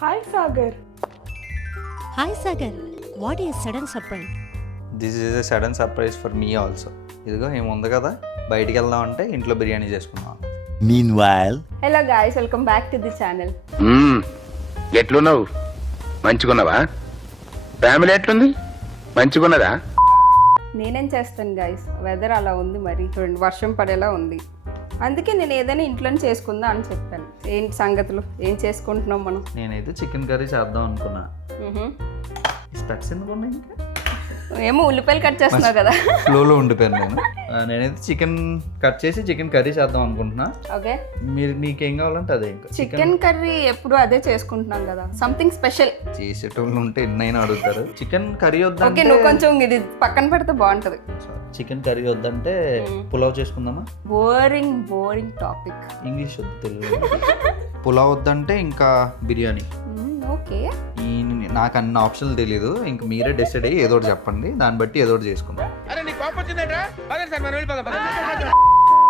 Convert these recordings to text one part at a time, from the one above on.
Hi Sagar. Hi Sagar, what is sudden surprise? This is a sudden surprise for me also. ఇదిగో ఏముంది కదా, బయటికి వెళ్దాం అంటే ఇంట్లో బిర్యానీ చేసుకుందాం. Meanwhile, hello guys, welcome back to the channel. ఎట్లున్నావు? మంచిగున్నావా? ఫ్యామిలీ ఎట్లుంది? మంచిగున్నదా? నేనేం చేస్తాను గాయ్స్, వెదర్ అలా ఉంది, మరి చూడండి వర్షం పడేలా ఉంది. అందుకే నేను ఏదైనా ఇంట్లోనే చేసుకుందా అని చెప్పాను. ఏంటి సంగతులు, ఏం చేసుకుంటున్నాం మనం? నేనైతే చికెన్ కర్రీ చేద్దాం అనుకున్నా. స్పెట్స్ ఎందుకు ఉన్నాయి ఇంకా? ఏమో ఉల్లిపాయలు కట్ చేస్తున్నావు కదా. ఫ్లోలో ఉండిపోయాను నేను. నేనైతే చికెన్ కట్ చేసి చికెన్ కర్రీ చేద్దాం అనుకుంటున్నా. ఓకే, మీరు నీకేం కావాలంటే అదే. ఇంకా చికెన్ కర్రీ ఎప్పుడు అదే చేసుకుంటున్నాం కదా, సంథింగ్ స్పెషల్. చేసేటోళ్ళు ఉంటే ఎన్నైనా అడుగుతారు. చికెన్ కర్రీ ఓకే, వద్దంటే నువ్వు కొంచెం ఇది పక్కన పెడితే బాగుంటది. చికెన్ కర్రీ వద్దంటే పులావ్ చేసుకుందామా? Boring topic. ఇంగ్లీష్ వద్దు, తెలుగు. పులావ్ వద్దంటే ఇంకా బిర్యానీ. ఓకే, నాకు అన్ని ఆప్షన్లు తెలీదు, ఇంక మీరే డిసైడ్ అయ్యి ఏదో ఒకటి చెప్పండి, దాన్ని బట్టి ఏదో ఒకటి చేసుకుందాం.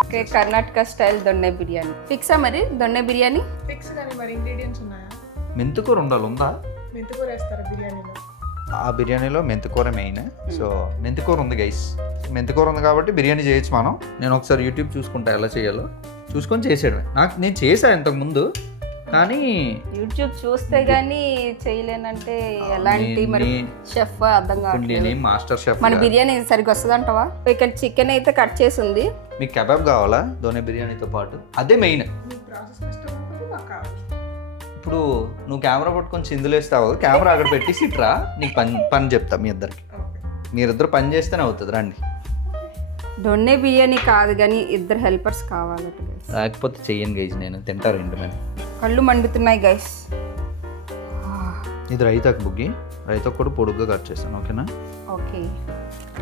ఓకే, కర్ణాటక స్టైల్ దొన్నె బిర్యానీ ఫిక్సా? మరి దొన్నె బిర్యానీ ఫిక్స్ కానీ మరి ఇంగ్రీడియంట్స్ ఉన్నాయా? మెంతికూర ఉందా? మెంతికూర వేస్తారా బిర్యానీలో? ఆ బిర్యానీలో మెంతికూర మెయిన్. సో మెంతికూర ఉంది గైస్, మెంతికూర ఉంది కాబట్టి బిర్యానీ చేయొచ్చు మనం. నేను ఒకసారి యూట్యూబ్ చూసుకుంటా ఎలా చేయాలో, చూసుకొని చేసేయడమే. నేను చేశాను ఇంతకుముందు, కానీ యూట్యూబ్ చూస్తే గానీ చేయలేనంటే ఎలాంటి మరి షెఫ్ అర్థం కావట్లేదు. నేనేం మాస్టర్ షెఫ్. మన బిర్యానీ సరిగ్గా వస్తుంది అంటావా? ఇక్కడ చికెన్ అయితే కట్ చేసి ఉంది. మీకు కబాబ్ కావాలా దోనే బిర్యానీతో పాటు? అదే మెయిన్. మీ ప్రాసెస్ కష్టం ఉంటుంది, మాకు కావాలి. ఇప్పుడు నువ్వు కెమెరా పట్టుకొని చిందులేస్తావు, కెమెరా అక్కడ పెట్టేసి ఇట్రా, నీకు పని చెప్తా. మీ ఇద్దరికి, మీరిద్దరు పని చేస్తేనే అవుతుంది. రండి. దొన్నె బిర్యానీ కాదు కానీ ఇద్దరు హెల్పర్స్ కావాలట గైస్. లేకపోతే చెయ్యను గైజ్, నేను తింటారు ఇంటి మీద. కళ్ళు మండుతున్నాయి గైస్. ఇది రైతాకు బుగ్గి, రైతాకు కూడా పొడుగ్గా కట్ చేస్తాను. ఓకేనా? ఓకే,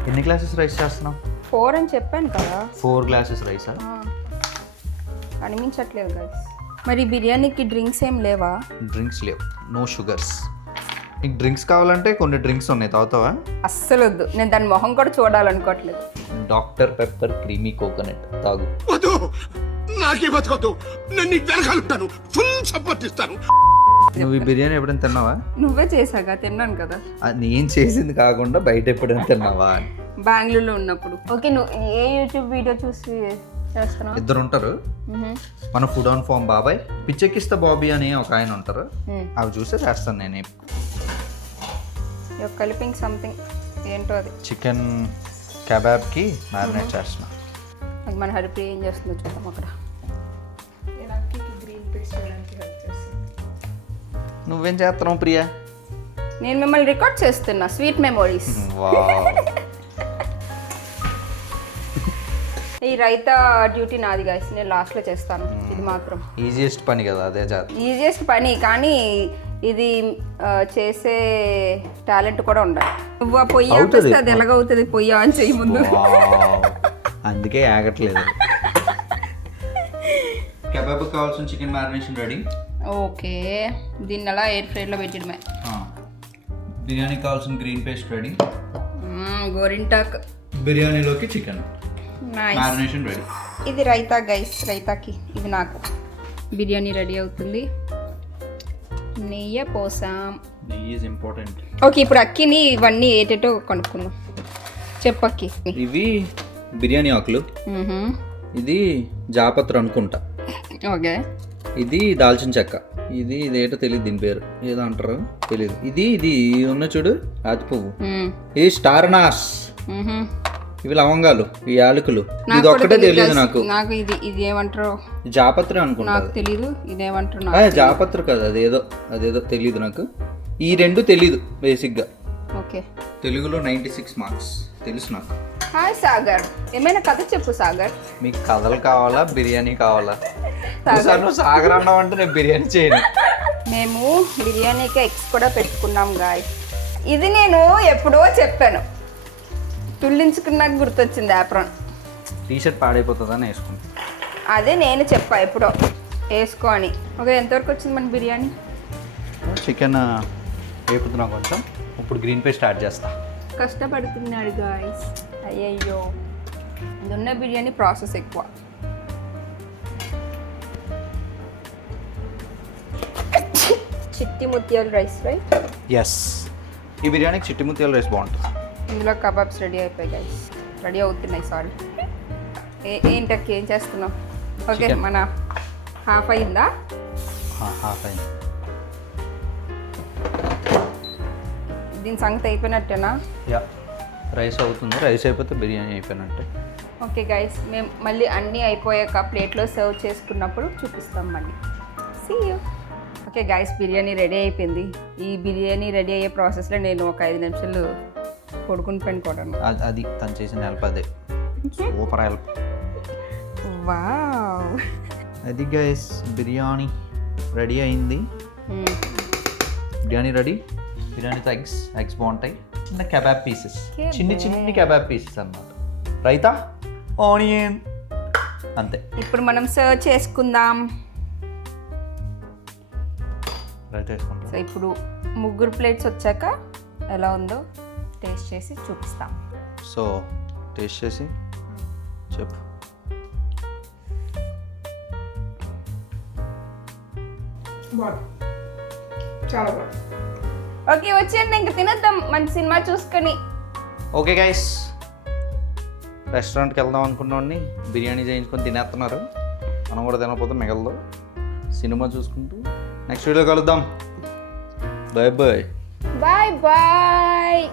ఎన్ని గ్లాసెస్ రైస్ చేస్తున్నావు? 4 అని చెప్పాను కదా. 4 గ్లాసెస్ రైసా? కనిపించట్లేదు గైస్. మరి బిర్యానీకి డ్రింక్స్ ఏం లేవా? డ్రింక్స్ లేవు, నో షుగర్స్. నీకు డ్రింక్స్ కావాలంటే కొన్ని డ్రింక్స్ ఉన్నాయి, తాగుతావా? అస్సలు వద్దు, నేను దాని మొహం కూడా చూడాలనుకోవట్లేదు. డాక్టర్ పెప్పర్ క్రీమీ కోకోనట్ తాగు. వద్దు, నాకే బతకొద్దు. నేను నీకు వెనకాలంటాను, ఫుల్ సపోర్ట్ ఇస్తాను. నువ్వు ఈ బిర్యానీ ఎప్పుడైనా తిన్నావా? నువ్వే చేసాగా, తిన్నాను కదా. నేను చేసింది కాకుండా బయట ఎప్పుడైనా తిన్నావా? బెంగళూరులో ఉన్నప్పుడు. ఓకే, నువ్వు ఏ యూట్యూబ్ వీడియో చూసి చేస్తున్నావు? ఇద్దరు ఉంటారు, మన ఫుడ్ ఆన్ ఫామ్ బాబాయ్, పిచ్చెక్కిస్తా బాబీ అని ఒక ఆయన ఉంటారు. అవి చూస్తే చేస్తాను నేను. యూర్ కలిపింగ్ సంథింగ్, ఏంటో అది. చికెన్ కబాబ్కి మ్యారినేట్ చేస్తున్నా. అది మన హరిప్రియ ఏం చేస్తుందో చూద్దాం అక్కడ. నేను అక్కకి గ్రీన్ పేస్ట్ చేయడానికి హెల్ప్ చేస్తాను. నువ్వేం చేస్తున్నావు ప్రియా? నేను మిమ్మల్ని రికార్డ్ చేస్తున్నా, స్వీట్ మెమోరీస్. ఈ రైతా డ్యూటీ నాది గైస్, నేను లాస్ట్లో చేస్తాను. ఇది మాత్రం ఈజియెస్ట్ పని కదా, అదే చేస్తా. ఈజియెస్ట్ పని, కానీ ఇది చేసే టాలెంట్ కూడా ఉండాలి. నువ్వు ఆ పొయ్యి ఆపేస్తే అది ఎలాగవుతుంది? పొయ్యి ఆన్ చేయి ముందు. అందుకే ఆగట్లేదు. కబాబ్ కావాల్సిన చికెన్ మ్యారినేషన్ రెడీ. ఓకే, దీన్ని అలా ఎయిర్ ఫ్రైలో పెట్టడమే. బిర్యానీ కావాల్సిన గ్రీన్ పేస్ట్ రెడీ. గోరింటాక్. బిర్యానీలోకి చికెన్ నైస్. Marination ready. ఇది రైతా గైస్, రైతాకి ఇది నాకు. బిర్యానీ రెడీ అవుతుంది. నెయ్యి పోసాం. నెయ్యి ఈజ్ ఇంపార్టెంట్. ఓకే, ఇప్పుడు అక్కిని ఇవన్నీ ఏటేటో కొనుక్కుందాం. చెప్పు అక్కి. ఇవి బిర్యానీ ఆకులు, ఇది జాపత్ర అనుకుంటా, ఓకే. ఇది దాల్చిన చెక్క, ఇదేటో తెలియదు, దీని పేరు ఏదో అంటారు తెలియదు. ఇది ఉన్న చూడు రాతి పువ్వు, ఇది స్టార్ నాస్, ఇవి లవంగాలు, ఈ యాలకులు. ఇది ఒక్కటే తెలియదు నాకు. ఇది ఏమంటారు? జాపత్ర అనుకుంటా. నాకు తెలీదు, ఇదేమంటారు? జాపత్ర కాదు, అదేదో తెలీదు నాకు. ఈ రెండు తెలీదు బేసిక్గా. ఓకే, తెలుగులో 96 మార్క్స్ తెలుసు నాకు. హాయ్ సాగర్, ఏమైనా కథ చెప్పు సాగర్. మీకు కథలు కావాలా, బిర్యానీ కావాలా? నువ్వు సాగర్ అన్నావు అంటే నేను బిర్యానీ చేయను. మేము బిర్యానీకి ఎగ్స్ కూడా పెట్టుకున్నాం గాయ్. ఇది నేను ఎప్పుడో చెప్పాను, తుల్లించుకున్నాక గుర్తొచ్చింది యాప్రాన్. టీషర్ట్ పాడైపోతుందని వేసుకుంది. అదే నేను చెప్పా ఎప్పుడో వేసుకో అని. ఓకే, ఎంతవరకు వచ్చింది మన బిర్యానీ? చికెన్ వేపుతున్నా కొంచెం, ఇప్పుడు గ్రీన్ పేస్ట్ యాడ్ చేస్తా. కష్టపడుతున్నాడు గాయస్. అయ్యయ్యో, దొన్నె బిర్యానీ ప్రాసెస్ ఎక్కువ. చిట్టి ముత్యాల రైస్ రైట్. ఎస్, ఈ బిర్యానీకి చిట్టి ముత్యాల రైస్ బాగుంటుంది. ఇందులో కబాబ్స్ రెడీ అయిపోయాయి గైస్, రెడీ అవుతున్నాయి. సారీ, ఏంటక్క ఏం చేస్తున్నావు? Okay, Chicken. మన హాఫ్ అయిందా? హాఫ్ అయింది. దీని సంగతి అయిపోయినట్టేనా? యా, రైస్ అవుతుంది. రైస్ అయిపోతే బిర్యానీ అయిపోయినట్టే. ఓకే గైస్, మేము మళ్ళీ అన్నీ అయిపోయాక ప్లేట్లో సర్వ్ చేసుకున్నప్పుడు చూపిస్తాం మళ్ళీ. See you. Okay guys, biryani ready అయిపోయింది. ఈ బిర్యానీ రెడీ అయ్యే ప్రాసెస్లో నేను ఒక 5 నిమిషాలు పడుకుని పెట్టుకోవడం. అది తను చేసిన హెల్ప్, అదే సూపర్ హెల్ప్. వావ్, అది గైస్, బిర్యానీ రెడీ అయింది. బిర్యానీ రెడీ. బిర్యానీతో ఎగ్స్ బాగుంటాయి. చిన్న కబాబ్ పీసెస్, చిన్ని కబాబ్ పీసెస్ అన్నమాట. రైతా, ఆనియన్, అంతే. ఇప్పుడు మనం సర్వ్ చేసుకుందాం. రైతా వేసుకుంటాం. సో ఇప్పుడు 3 ప్లేట్స్ వచ్చాక ఎలా ఉందో టేస్ట్ చేసి చూపిస్తాం. సో టేస్ట్ చేసి చెప్పు. బాగుంది, చాలా బాగుంది. ఓకే, వచ్చేయండి ఇంక తినేద్దాం మంచి సినిమా చూసుకొని. ఓకే గైస్, రెస్టారెంట్కి వెళ్దాం అనుకున్నవాడిని బిర్యానీ చేయించుకొని తినేస్తున్నారు. మనం కూడా తినకపోతే మిగలదు. సినిమా చూసుకుంటూ నెక్స్ట్ వీడియో కలుద్దాం. Bye bye. Bye bye.